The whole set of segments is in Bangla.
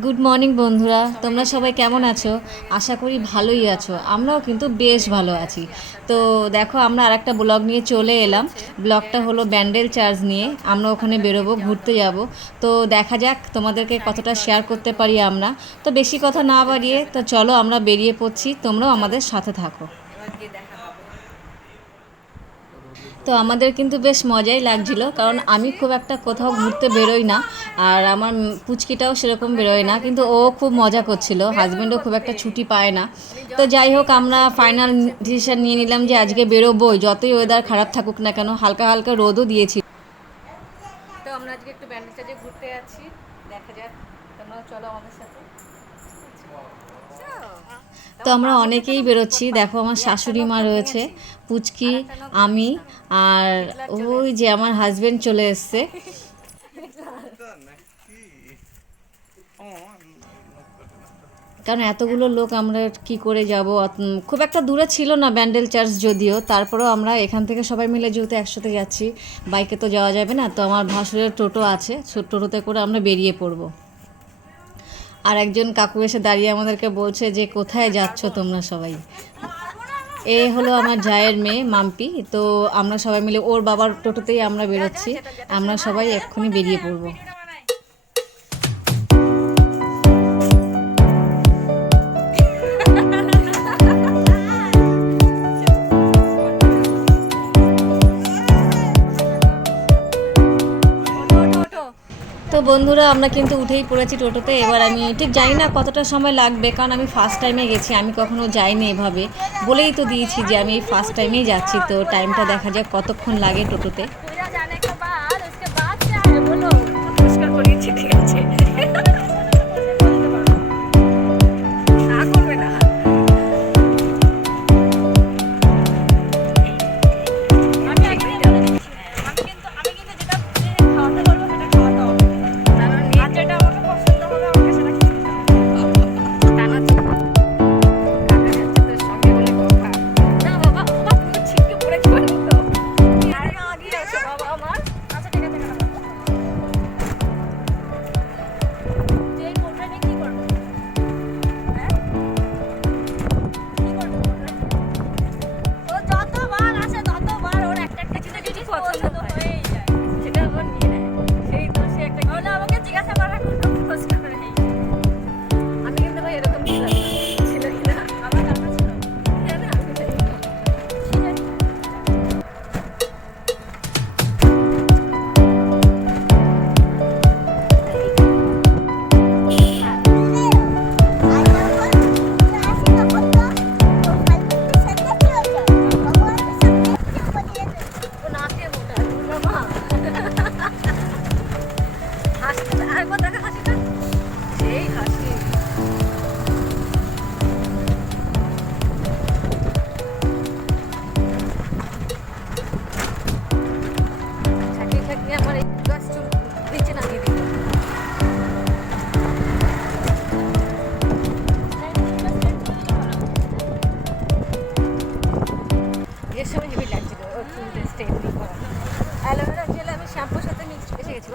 গুড মর্নিং বন্ধুরা, তোমরা সবাই কেমন আছো? আশা করি ভালোই আছো। আমরাও কিন্তু বেশ ভালো আছি। তো দেখো, আমরা আরেকটা ব্লগ নিয়ে চলে এলাম। ব্লগটা হলো ব্যান্ডেল চার্চ নিয়ে। আমরা ওখানে বেরোবো, ঘুরতে যাব। তো দেখা যাক তোমাদেরকে কতটা শেয়ার করতে পারি আমরা। তো বেশি কথা না বাড়িয়ে তো চলো আমরা বেরিয়ে পড়ছি, তোমরাও আমাদের সাথে থাকো। তো আমাদের কিন্তু বেশ মজাই লাগছিল, কারণ আমি খুব একটা কোথাও ঘুরতে বেরোই না, আর আমার পুচকিটাও সেরকম বেরোয় না, কিন্তু ও খুব মজা করছিল। হাজব্যান্ডও খুব একটা ছুটি পায় না। তো যাই হোক, আমরা ফাইনাল ডিসিশন নিয়ে নিলাম যে আজকে বেরোবোই, যতই ওয়েদার খারাপ থাকুক না কেন। হালকা হালকা রোদও দিয়েছি। তো আমরা আজকে একটু ব্যান্ডেল চার্চে ঘুরতে যাচ্ছি, দেখা যাক, তোমরা চলো আমাদের সাথে। তো আমরা অনেকেই বেরোচ্ছি। দেখো, আমার শাশুড়ি মা রয়েছে, পুচকি, আমি, আর ওই যে আমার হাজবেন্ড চলে এসছে। কারণ এতগুলো লোক আমরা কি করে যাব, খুব একটা দূরে ছিল না ব্যান্ডেল চার্চ, যদিও তারপরেও আমরা এখান থেকে সবাই মিলে যেহেতু একসাথে যাচ্ছি, বাইকে তো যাওয়া যাবে না। তো আমার ভাসুরের টোটো আছে, টোটোতে করে আমরা বেরিয়ে পড়বো। আর একজন কাকু এসে দাঁড়িয়ে আমাদেরকে বলছে যে কোথায় যাচ্ছ তোমরা সবাই। এ হলো আমার জায়ের মেয়ে মাম্পি। তো আমরা সবাই মিলে ওর বাবার টোটোতেই আমরা বেরোচ্ছি। আমরা সবাই এক্ষুনি বেরিয়ে পড়বো। তো বন্ধুরা, আমরা কিন্তু উঠেই পড়েছি টোটোতে। এবার আমি ঠিক জানি না কতটা সময় লাগবে, কারণ আমি ফার্স্ট টাইমে গেছি, আমি কখনো যাইনি এভাবে। বলেই তো দিয়েছি যে আমি এই ফার্স্ট টাইমেই যাচ্ছি। তো টাইমটা দেখা যাক কতক্ষণ লাগে টোটোতে। ঠিক আছে।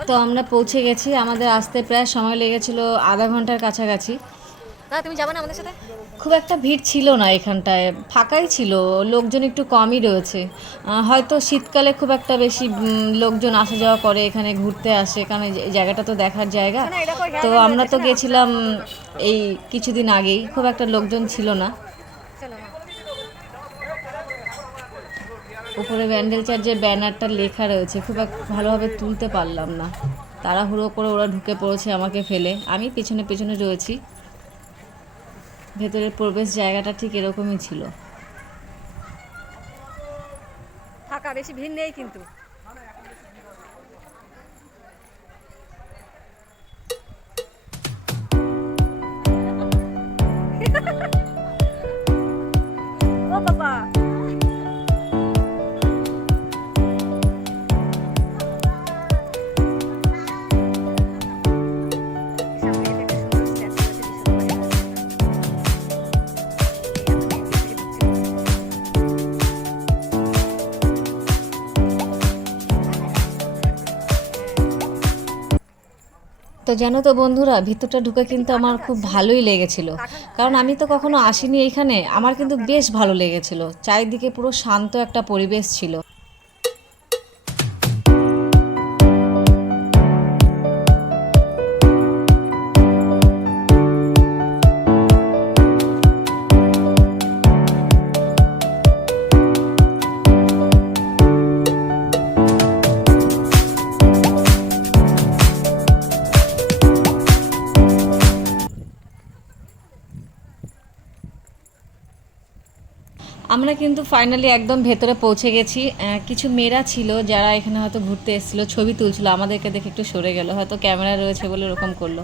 তো আমরা পৌঁছে গেছি। আমাদের আসতে প্রায় সময় লেগেছিল আধা ঘন্টার কাছাকাছি। দাদা, তুমি যাবে না আমাদের সাথে? খুব একটা ভিড় ছিল না এখানটায়, ফাঁকাই ছিল, লোকজন একটু কমই রয়েছে। হয়তো শীতকালে খুব একটা বেশি লোকজন আসা যাওয়া করে, এখানে ঘুরতে আসে, কারণ এই জায়গাটা তো দেখার জায়গা। তো আমরা তো গেছিলাম এই কিছুদিন আগেই, খুব একটা লোকজন ছিল না। উপরে ব্যান্ডেল চার্চের ব্যানারটা লেখা রয়েছে, খুব ভালোভাবে তুলতে পারলাম না, তাড়াহুড়ো করে ওরা ঢুকে পড়েছে আমাকে ফেলে। আমি পেছনে পেছনে রয়েছি। ভেতরের প্রবেশ জায়গাটা ঠিক এরকমই ছিল, ফাঁকা, বেশি ভিড় নেই কিন্তু। ও বাবা, তো জানো তো বন্ধুরা, ভিতরটা ঢুকে কিন্তু আমার খুব ভালোই লেগেছিল, কারণ আমি তো কখনো আসিনি এখানে। আমার কিন্তু বেশ ভালো লেগেছিল, চারিদিকে পুরো শান্ত একটা পরিবেশ ছিল। আমরা কিন্তু ফাইনালি একদম ভেতরে পৌঁছে গেছি। কিছু মেয়েরা ছিল যারা এখানে হয়তো ঘুরতে এসেছিলো, ছবি তুলছিল, আমাদেরকে দেখে একটু সরে গেল, হয়তো ক্যামেরা রয়েছে বলে এরকম করলো।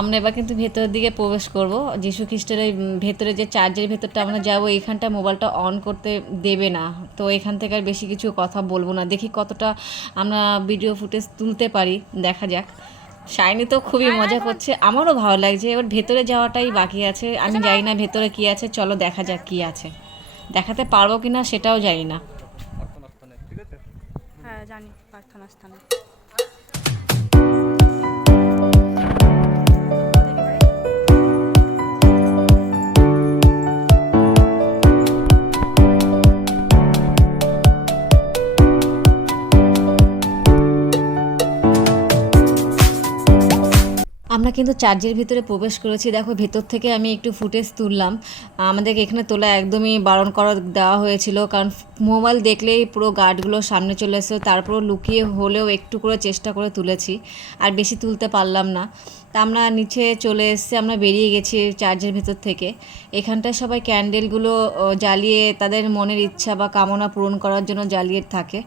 আমরা এবার কিন্তু ভেতরের দিকে প্রবেশ করব। যীশু খ্রিস্টের এই ভেতরে যে চার্চের ভেতরটা আমরা যাবো, এইখানটা মোবাইলটা অন করতে দেবে না, তো এখান থেকে আর বেশি কিছু কথা বলবো না, দেখি কতটা আমরা ভিডিও ফুটেজ তুলতে পারি, দেখা যাক। শাইনি তো খুবই মজা করছে, আমারও ভালো লাগছে। এবার ভেতরে যাওয়াটাই বাকি আছে, আমি জানি না ভেতরে কি আছে, চলো দেখা যাক কি আছে। দেখাতে পারবো কিনা সেটাও জানি না। হ্যাঁ জানি, প্রার্থনা স্থানে। আমরা কিন্তু চার্চের ভিতরে প্রবেশ করেছি। দেখো ভেতর থেকে আমি একটু ফুটেজ তুললাম। আমাদেরকে এখানে তোলা একদমই বারণ করা দেওয়া হয়েছিল, কারণ মোবাইল দেখলেই পুরো গার্ডগুলো সামনে চলে এসেছে। তারপরও লুকিয়ে হলেও একটু করে চেষ্টা করে তুলেছি, আর বেশি তুলতে পারলাম না। তা আমরা নিচে চলে এসেছি, আমরা বেরিয়ে গেছি চার্চের ভেতর থেকে। এখানটায় সবাই ক্যান্ডেলগুলো জ্বালিয়ে তাদের মনের ইচ্ছা বা কামনা পূরণ করার জন্য জ্বালিয়ে থাকে।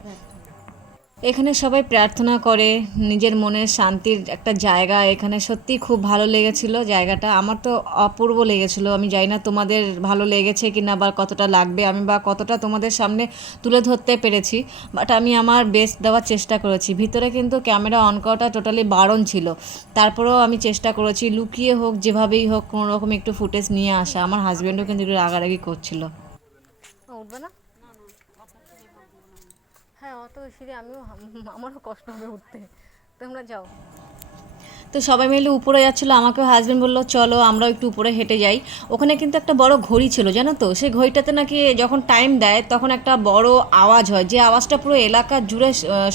এখানে সবাই প্রার্থনা করে, নিজের মনের শান্তির একটা জায়গা। এখানে সত্যি খুব ভালো লেগেছিল জায়গাটা, আমার তো অপূর্ব লেগেছিল। আমি জানি না তোমাদের ভালো লেগেছে কি না, বা কতটা লাগবে, আমি বা কতটা তোমাদের সামনে তুলে ধরতে পেরেছি, বাট আমি আমার বেস্ট দেওয়ার চেষ্টা করেছি। ভিতরে কিন্তু ক্যামেরা অন করাটা টোটালি বারণ ছিল, তারপরেও আমি চেষ্টা করেছি লুকিয়ে হোক, যেভাবেই হোক, কোনো রকম একটু ফুটেজ নিয়ে আসা। আমার হাজব্যান্ডও কিন্তু একটু রাগারাগি করছিল। উঠবে না? হ্যাঁ, অত সিঁড়ি আমারও কষ্ট হবে উঠতে, তোমরা যাও। তো সবাই মিলে উপরে যাচ্ছিলো, আমাকেও হাজব্যান্ড বললো চলো আমরাও একটু উপরে হেঁটে যাই। ওখানে কিন্তু একটা বড় ঘড়ি ছিল, জানো তো, সেই ঘড়িটাতে নাকি যখন টাইম দেয় তখন একটা বড় আওয়াজ হয়, যে আওয়াজটা পুরো এলাকা জুড়ে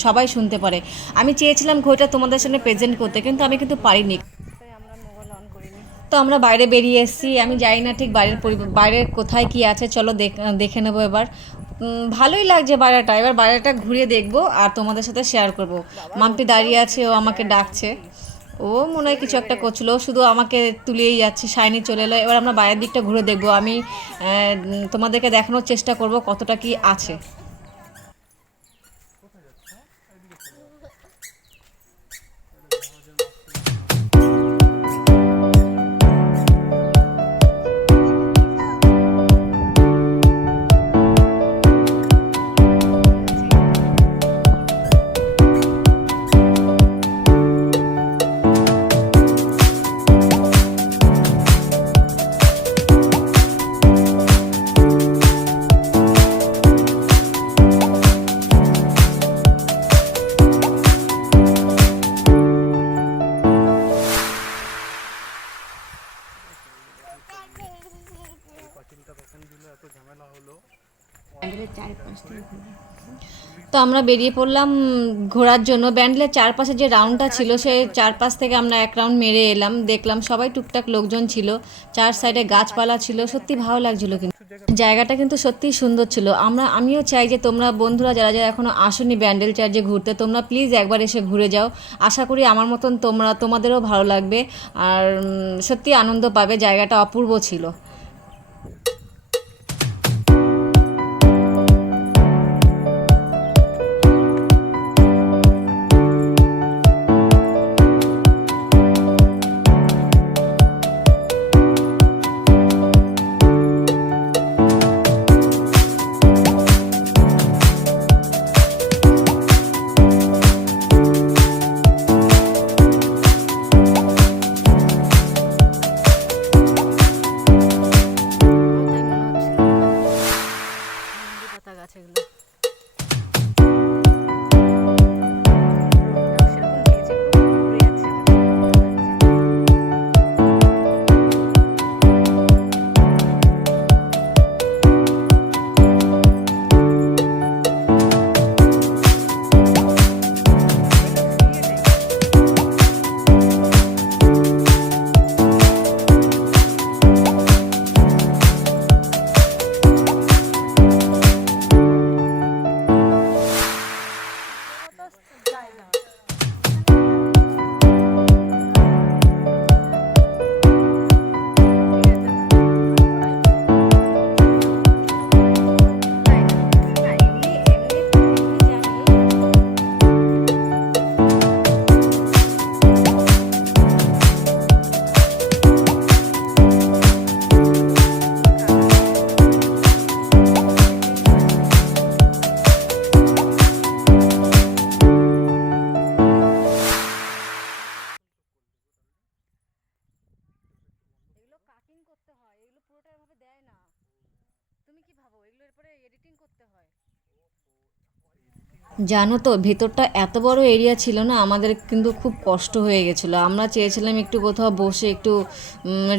সবাই শুনতে পারে। আমি চেয়েছিলাম ঘড়িটা তোমাদের সামনে প্রেজেন্ট করতে, কিন্তু আমি কিন্তু পারিনি। তাই আমরা মোবাইল অন করিনি। তো আমরা বাইরে বেরিয়ে এসেছি, আমি জানি না ঠিক বাইরের কোথায় কি আছে, চলো দেখে নেবো এবার। ভালোই লাগছে বাইরেটা, এবার বাইরেটা ঘুরে দেখবো আর তোমাদের সাথে শেয়ার করব। মাম্পি দাঁড়িয়ে আছে, ও আমাকে ডাকছে, ও মনে হয় কিছু একটা করছিল, ও শুধু আমাকে তুলিয়েই যাচ্ছে। শাইনি চলে এলো, এবার আমরা বাইরের দিকটা ঘুরে দেখবো। আমি তোমাদেরকে দেখানোর চেষ্টা করব কতটা কি আছে। তো আমরা বেরিয়ে পড়লাম ঘোরার জন্য। ব্যান্ডেলের চারপাশে যে রাউন্ডটা ছিল, সেই চারপাশ থেকে আমরা এক রাউন্ড মেরে এলাম। দেখলাম সবাই টুকটাক লোকজন ছিল, চার সাইডে গাছপালা ছিল, সত্যি ভালো লাগছিল। কিন্তু জায়গাটা কিন্তু সত্যিই সুন্দর ছিল। আমিও চাই যে তোমরা বন্ধুরা যারা যারা এখনও আসোনি ব্যান্ডেল চার্চে ঘুরতে, তোমরা প্লিজ একবার এসে ঘুরে যাও। আশা করি আমার মতন তোমাদেরও ভালো লাগবে, আর সত্যি আনন্দ পাবে। জায়গাটা অপূর্ব ছিল। করতে হয়, এগুলো পুরোটা এভাবে দেয় না। তুমি কি ভাবো এগুলোর পরে এডিটিং করতে হয়? জানো তো ভেতরটা এত বড় এরিয়া ছিল না, আমাদের কিন্তু খুব কষ্ট হয়ে গেছিলো। আমরা চেয়েছিলাম একটু কোথাও বসে একটু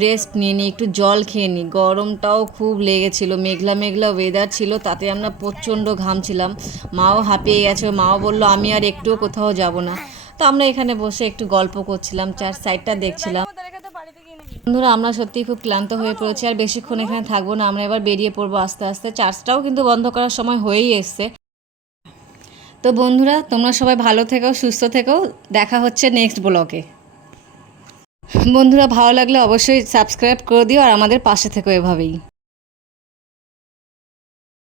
রেস্ট নিয়ে নিই, একটু জল খেয়ে নিই। গরমটাও খুব লেগেছিল, মেঘলা মেঘলা ওয়েদার ছিল, তাতে আমরা প্রচণ্ড ঘামছিলাম। মাও হাঁপিয়ে গেছে, মাও বললো আমি আর একটুও কোথাও যাব না। তো আমরা এখানে বসে একটু গল্প করছিলাম, চার সাইডটা দেখছিলাম। বন্ধুরা আমরা সত্যিই খুব ক্লান্ত হয়ে পড়েছি, আর বেশিক্ষণ এখানে থাকবো না, আমরা এবার বেরিয়ে পড়বো আস্তে আস্তে। চার্চটাও কিন্তু বন্ধ করার সময় হয়েই এসছে। তো বন্ধুরা তোমরা সবাই ভালো থেকো, সুস্থ থেকো, দেখা হচ্ছে নেক্সট ব্লগে। বন্ধুরা ভালো লাগলে অবশ্যই সাবস্ক্রাইব করে দিও আর আমাদের পাশে থেকো এভাবেই।